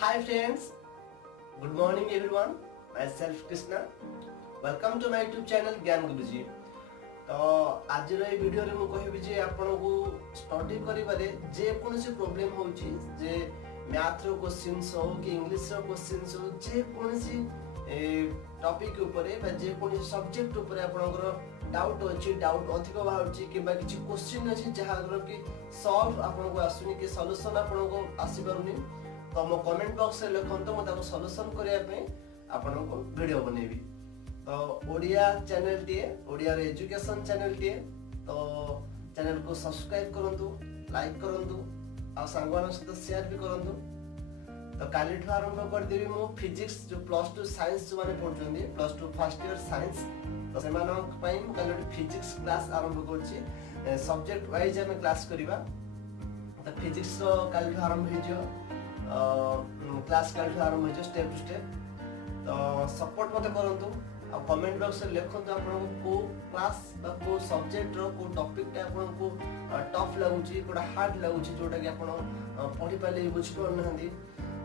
Hi friends, good morning everyone. Myself Krishna. Welcome to my YouTube channel ज्ञान गुरुजी। तो आज video रे मु कहबी जे आपनको स्टडी करिबारे जे कोनसी प्रॉब्लम होउची जे मैथ रो क्वेश्चंस हो कि इंग्लिश रो क्वेश्चंस हो जे कोनसी टॉपिक ऊपर बा जे कोनसी सब्जेक्ट ऊपर आपनकर डाउट अछि डाउट अधिक बाहरची किबा किछि क्वेश्चन अछि जहागर कि सॉल्व आपनको आसुनी कि सॉल्यूशन आपनको आसी पारुनी तो मो कमेंट बॉक्स रे लिखंतो म ताको सॉल्यूशन करिया पे आपनको वीडियो बनेबी। तो ओडिया चैनल टीए ओडिया रे एजुकेशन चैनल टीए तो चैनल को सब्सक्राइब करंतु लाइक करंतु आ संगवान सहित शेयर भी करंतु। तो काली ठो आरंभ कर देबी मो फिजिक्स जो +2 साइंस जो माने पढुचंदी +2 फर्स्ट ईयर साइंस तो सेमानक पई काली फिजिक्स क्लास आरंभ करछि सब्जेक्ट वाइज हम क्लास करिबा। तो फिजिक्स रो काली ठो आरंभ हे जो क्लास काली ठो आरंभ हे जो स्टेप टू स्टेप। तो सपोर्ट मते करंतु आ कमेंट बॉक्स रे लिखंतु आपन को क्लास बा को सब्जेक्ट रो को टॉपिक टा आपन को टफ लागुची कोडा हार्ड लागुची जोटा कि आपन पढि पाले बुझ पर नहंदी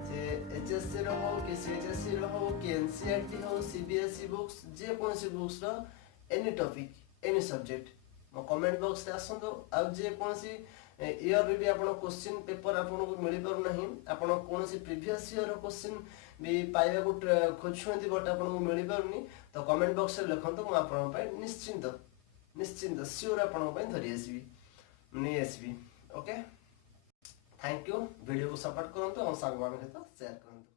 से एचएससी रो हो कि सीएचएससी रो हो कि एनसीईआरटी हो सीबीएसई बुक्स जे कोनसी बुक्स रो एनी टॉपिक एनी सब्जेक्ट मो कमेंट बॉक्स रे आसंतो आ जे कोनसी ईयर रे भी आपन क्वेश्चन पेपर आपन को मिली पर नहीं आपन कोनसी प्रीवियस ईयर रो क्वेश्चन भी पाइबा को खोजुछंती बट आपन को मिली परनी तो कमेंट बॉक्स रे लिखंतो म आपन पय निश्चिंत श्योर आपन पय धरि आसीबी नै आसीबी। ओके थैंक यू वीडियो को सपोर्ट करंतो और संग मान के शेयर करंतो।